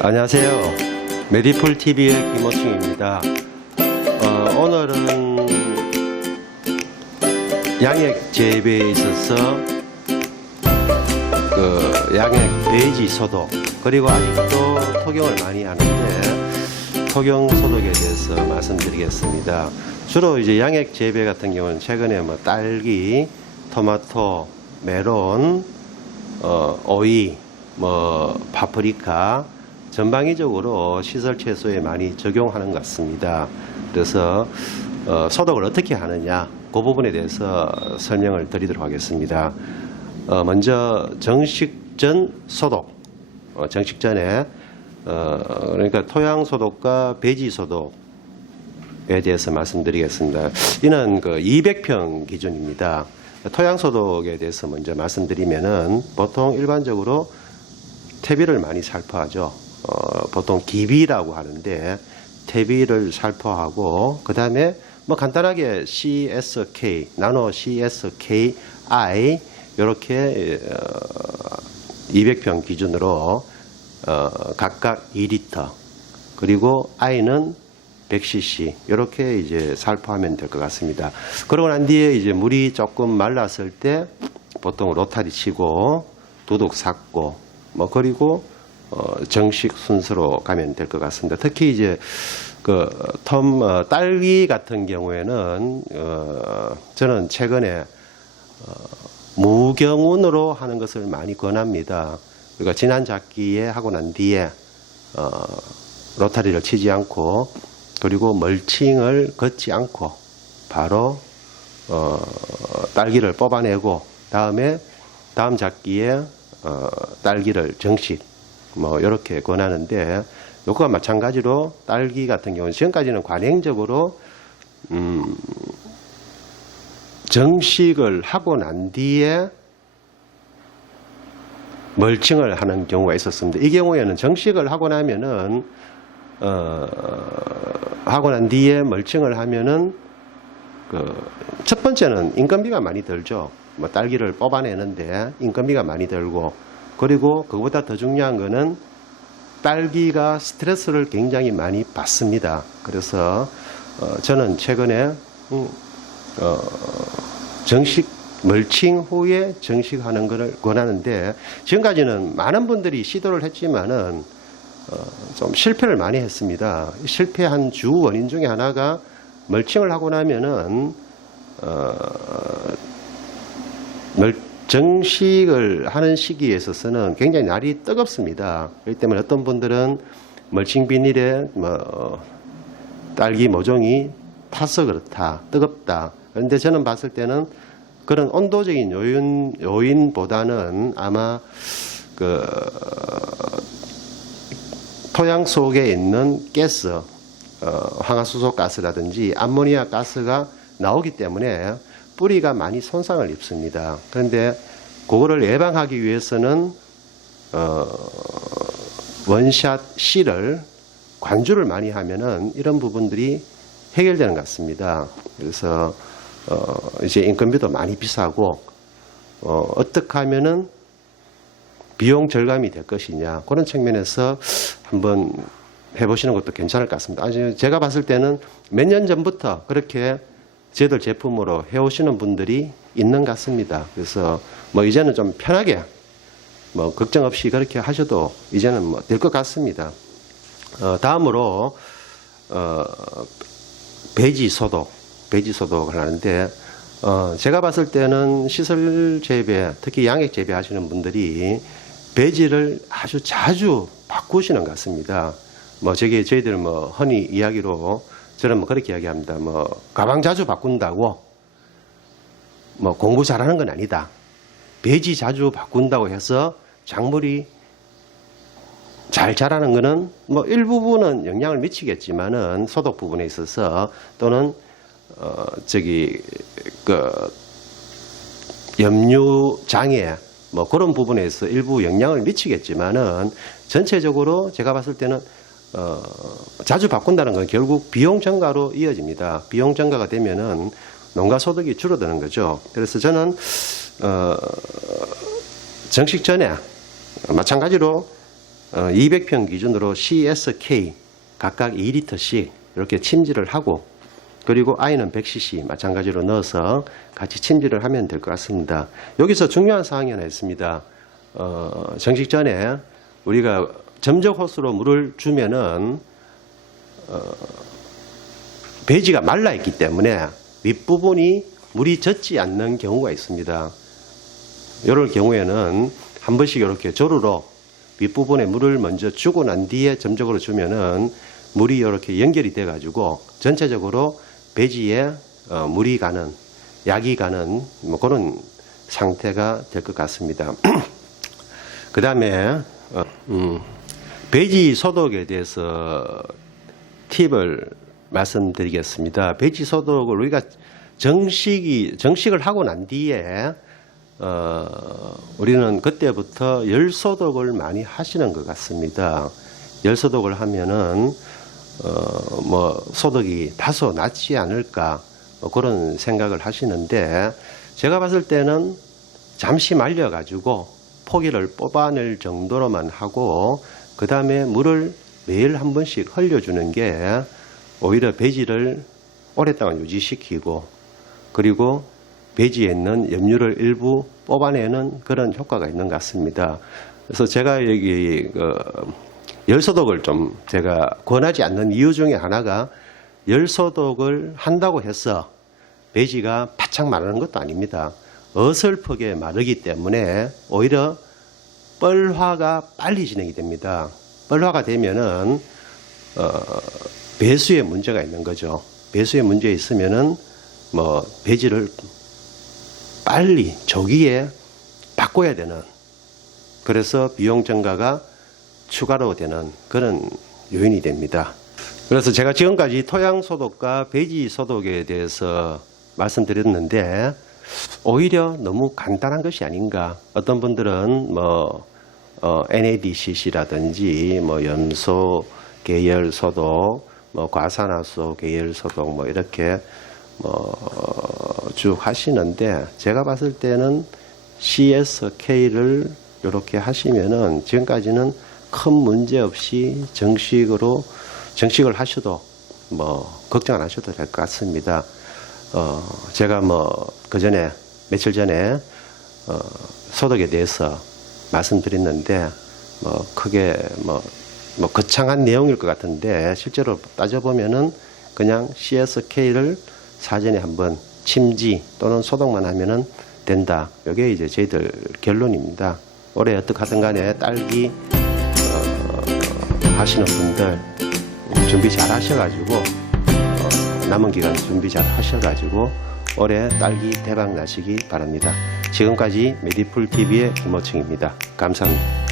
안녕하세요. 메디풀 TV의 김호충입니다. 어, 오늘은 양액 재배에 있어서 그 양액 베이지 소독 그리고 아직도 토경을 많이 하는데 토경 소독에 대해서 말씀드리겠습니다. 주로 이제 양액 재배 같은 경우는 최근에 뭐 딸기, 토마토, 메론, 어, 오이, 뭐 파프리카 전방위적으로 시설 채소에 많이 적용하는 것 같습니다. 그래서 어, 소독을 어떻게 하느냐 그 부분에 대해서 설명을 드리도록 하겠습니다. 어, 먼저 정식 전 소독, 어, 정식 전에 어, 그러니까 토양 소독과 배지 소독에 대해서 말씀드리겠습니다. 이는 그 200평 기준입니다. 토양 소독에 대해서 먼저 말씀드리면은 보통 일반적으로 퇴비를 많이 살포하죠. 어, 보통 기비라고 하는데 퇴비를 살포하고 그 다음에 뭐 간단하게 CSK, 나노 CSKI 이렇게 어, 200평 기준으로 어, 각각 2리터 그리고 I는 100cc 이렇게 이제 살포하면 될 것 같습니다. 그러고 난 뒤에 이제 물이 조금 말랐을 때 보통 로타리 치고 두둑 삭고 뭐 그리고 어, 정식 순서로 가면 될 것 같습니다. 특히 이제 그 텀, 어, 딸기 같은 경우에는 어, 저는 최근에 어, 무경운으로 하는 것을 많이 권합니다. 그러니까 지난 작기에 하고 난 뒤에 어, 로타리를 치지 않고 그리고 멀칭을 걷지 않고 바로 어, 딸기를 뽑아내고 다음에 다음 작기에 어, 딸기를 정식 뭐 이렇게 권하는데 요거와 마찬가지로 딸기 같은 경우는 지금까지는 관행적으로 음, 정식을 하고 난 뒤에 멀칭을 하는 경우가 있었습니다. 이 경우에는 정식을 하고 나면은 어, 하고 난 뒤에 멀칭을 하면은 그 첫 번째는 인건비가 많이 들죠. 뭐 딸기를 뽑아내는데 인건비가 많이 들고 그리고 그보다 더 중요한 거는 딸기가 스트레스를 굉장히 많이 받습니다. 그래서 어, 저는 최근에 음, 어, 정식 멀칭 후에 정식하는 것을 권하는데 지금까지는 많은 분들이 시도를 했지만은 어, 좀 실패를 많이 했습니다. 실패한 주 원인 중에 하나가 멀칭을 하고 나면은 어, 멀, 정식을 하는 시기에 있어서는 굉장히 날이 뜨겁습니다. 그렇기 때문에 어떤 분들은 멀칭 비닐에 뭐 어, 딸기 모종이 타서 그렇다, 뜨겁다. 그런데 저는 봤을 때는 그런 온도적인 요인 요인보다는 아마 그 토양 속에 있는 가스, 어, 황화수소 가스라든지 암모니아 가스가 나오기 때문에 뿌리가 많이 손상을 입습니다. 그런데 그거를 예방하기 위해서는 어, 원샷 C를 관주를 많이 하면은 이런 부분들이 해결되는 것 같습니다. 그래서 어, 이제 인건비도 많이 비싸고 어, 어떻게 하면은 비용 절감이 될 것이냐 그런 측면에서 한번 해보시는 것도 괜찮을 것 같습니다. 아주 제가 봤을 때는 몇 년 전부터 그렇게 저희들 제품으로 해오시는 분들이 있는 것 같습니다. 그래서 뭐 이제는 좀 편하게 뭐 걱정 없이 그렇게 하셔도 이제는 뭐 될 것 같습니다. 어, 다음으로 어, 배지 소독, 배지 소독을 하는데 어, 제가 봤을 때는 시설 재배, 특히 양액 재배 하시는 분들이 배지를 아주 자주 바꾸시는 것 같습니다. 뭐 저기 저희들 뭐 흔히 이야기로 저는 뭐 그렇게 이야기합니다. 뭐 가방 자주 바꾼다고 뭐 공부 잘하는 건 아니다. 배지 자주 바꾼다고 해서 작물이 잘 자라는 거는 뭐 일부분은 영향을 미치겠지만은 소독 부분에 있어서 또는 어 저기 그 염류 장애 뭐 그런 부분에서 일부 영향을 미치겠지만은 전체적으로 제가 봤을 때는 어 자주 바꾼다는 건 결국 비용 증가로 이어집니다. 비용 증가가 되면은 농가 소득이 줄어드는 거죠. 그래서 저는 어 정식 전에 마찬가지로 어, 200평 기준으로 CSK 각각 2리터씩 이렇게 침지를 하고 그리고 아이는 100cc 마찬가지로 넣어서 같이 침지를 하면 될 것 같습니다. 여기서 중요한 사항이 하나 있습니다. 어, 정식 전에 우리가 점적 호스로 물을 주면은 어, 배지가 말라 있기 때문에 윗부분이 물이 젖지 않는 경우가 있습니다. 이럴 경우에는 한 번씩 이렇게 조르로 윗부분에 물을 먼저 주고 난 뒤에 점적으로 주면은 물이 이렇게 연결이 돼 가지고 전체적으로 배지에 어, 물이 가는 약이 가는 뭐 그런 상태가 될 것 같습니다. 그 다음에 어, 음, 배지 소독에 대해서 팁을 말씀드리겠습니다. 배지 소독을 우리가 정식이 정식을 하고 난 뒤에 어, 우리는 그때부터 열 소독을 많이 하시는 것 같습니다. 열 소독을 하면은 어, 뭐 소독이 다소 낫지 않을까 뭐 그런 생각을 하시는데 제가 봤을 때는 잠시 말려 가지고 포기를 뽑아낼 정도로만 하고 그 다음에 물을 매일 한 번씩 흘려주는 게 오히려 배지를 오랫동안 유지시키고 그리고 배지에 있는 염류를 일부 뽑아내는 그런 효과가 있는 것 같습니다. 그래서 제가 여기 그 열소독을 좀 제가 권하지 않는 이유 중에 하나가 열소독을 한다고 해서 배지가 바짝 마르는 것도 아닙니다. 어설프게 마르기 때문에 오히려 뻘화가 빨리 진행이 됩니다. 뻘화가 되면은 어, 배수에 문제가 있는 거죠. 배수에 문제 있으면은 뭐 배지를 빨리 조기에 바꿔야 되는 그래서 비용 증가가 추가로 되는 그런 요인이 됩니다. 그래서 제가 지금까지 토양 소독과 배지 소독에 대해서 말씀드렸는데 오히려 너무 간단한 것이 아닌가. 어떤 분들은 뭐 어, NADCC라든지 뭐 염소 계열 소독, 뭐 과산화수 계열 소독 뭐 이렇게 뭐쭉 하시는데 제가 봤을 때는 CSK를 이렇게 하시면은 지금까지는 큰 문제 없이 정식으로 정식을 하셔도 뭐 걱정 안 하셔도 될 것 같습니다. 어 제가 뭐 그 전에 며칠 전에 어 소독에 대해서 말씀드렸는데 뭐 크게 뭐, 뭐 거창한 내용일 것 같은데 실제로 따져보면은 그냥 CSK를 사전에 한번 침지 또는 소독만 하면은 된다. 이게 이제 저희들 결론입니다. 올해 어떻게 하든 간에 딸기 어, 하시는 분들 준비 잘 하셔가지고 어, 남은 기간 준비 잘 하셔가지고 올해 딸기 대박 나시기 바랍니다. 지금까지 메디풀 TV의 김호층입니다. 감사합니다.